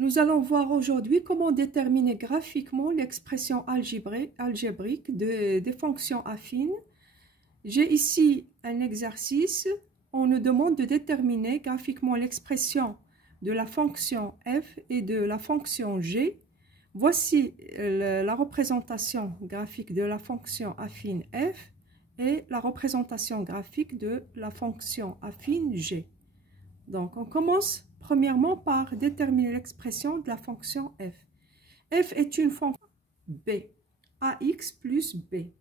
Nous allons voir aujourd'hui comment déterminer graphiquement l'expression algébrique des fonctions affines. J'ai ici un exercice. On nous demande de déterminer graphiquement l'expression de la fonction f et de la fonction g. Voici la représentation graphique de la fonction affine f et la représentation graphique de la fonction affine g. Donc, on commence premièrement par déterminer l'expression de la fonction f. F est une fonction b, ax plus b.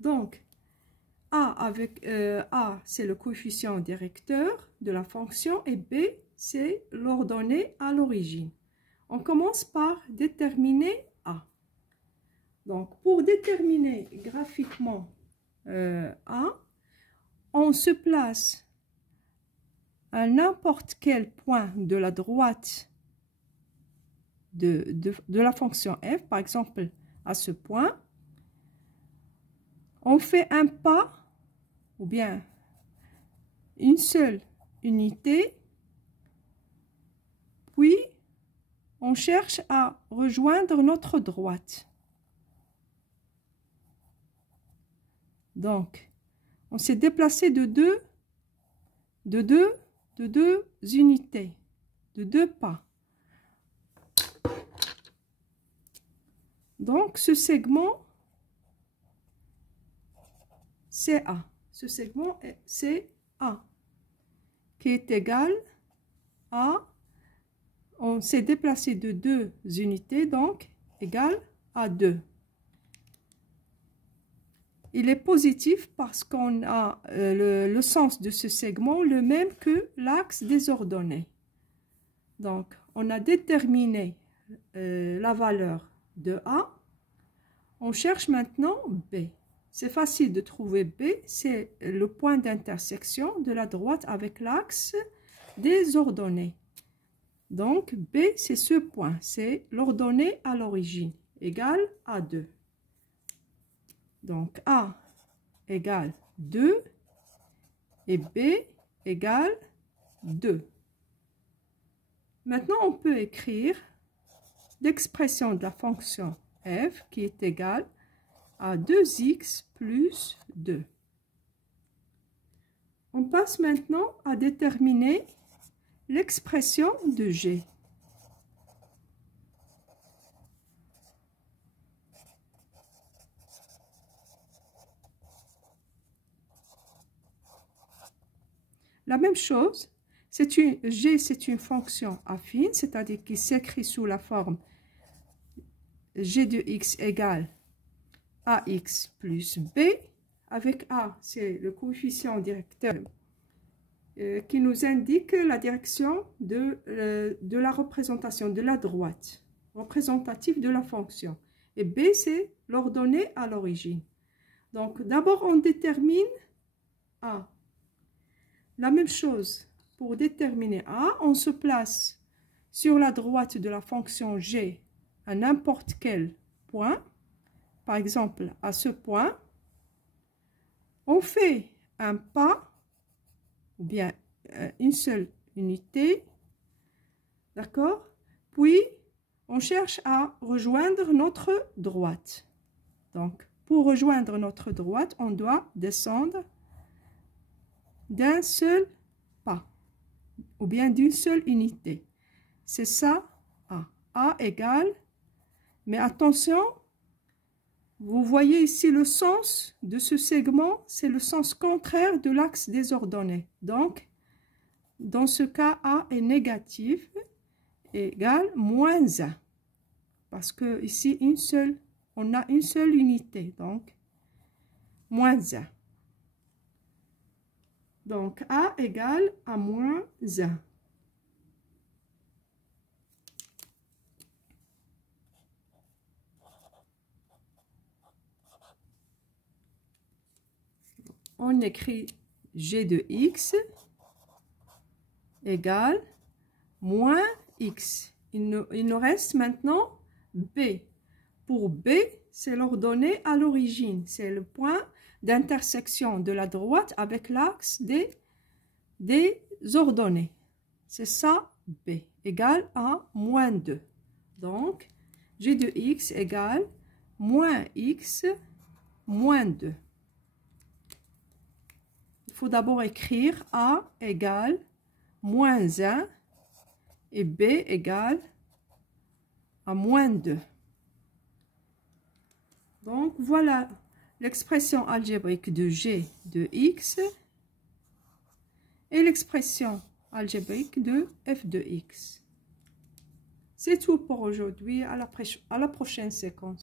Donc, a c'est le coefficient directeur de la fonction et b, c'est l'ordonnée à l'origine. On commence par déterminer a. Donc, pour déterminer graphiquement a, on se place à n'importe quel point de la droite de la fonction f, par exemple à ce point, on fait un pas ou bien une seule unité, puis on cherche à rejoindre notre droite. Donc, on s'est déplacé de deux unités, de deux pas. Donc, ce segment, c'est A. Ce segment, c'est A, qui est égal à, on s'est déplacé de deux unités, donc égal à 2. Il est positif parce qu'on a le sens de ce segment le même que l'axe des ordonnées. Donc, on a déterminé la valeur de A. On cherche maintenant B. C'est facile de trouver B, c'est le point d'intersection de la droite avec l'axe des ordonnées. Donc, B, c'est ce point, c'est l'ordonnée à l'origine, égale à 2. Donc, A égale 2 et B égale 2. Maintenant, on peut écrire l'expression de la fonction f qui est égale à 2x plus 2. On passe maintenant à déterminer l'expression de g. La même chose, g c'est une fonction affine, c'est-à-dire qui s'écrit sous la forme g de x égale ax plus b, avec a, c'est le coefficient directeur qui nous indique la direction de la représentation de la droite, représentative de la fonction. Et b, c'est l'ordonnée à l'origine. Donc, d'abord, on détermine a. La même chose, pour déterminer a, on se place sur la droite de la fonction g à n'importe quel point. Par exemple, à ce point, on fait un pas, ou bien une seule unité, d'accord? Puis, on cherche à rejoindre notre droite. Donc, pour rejoindre notre droite, on doit descendre d'un seul pas, ou bien d'une seule unité. C'est ça, A. A égale, mais attention, vous voyez ici le sens de ce segment, c'est le sens contraire de l'axe des ordonnées. Donc, dans ce cas, A est négatif, égale moins 1. Parce que ici, on a une seule unité, donc moins 1. Donc, A égale à moins 1. On écrit g de x égale moins x. Il nous reste maintenant b. Pour b, c'est l'ordonnée à l'origine. C'est le point d'intersection de la droite avec l'axe des ordonnées. C'est ça b. égale à moins 2. Donc, g de x égale moins x moins 2. Il faut d'abord écrire a égale moins 1 et b égale à moins 2. Donc, voilà l'expression algébrique de g de x et l'expression algébrique de f de x. C'est tout pour aujourd'hui. À la prochaine séquence.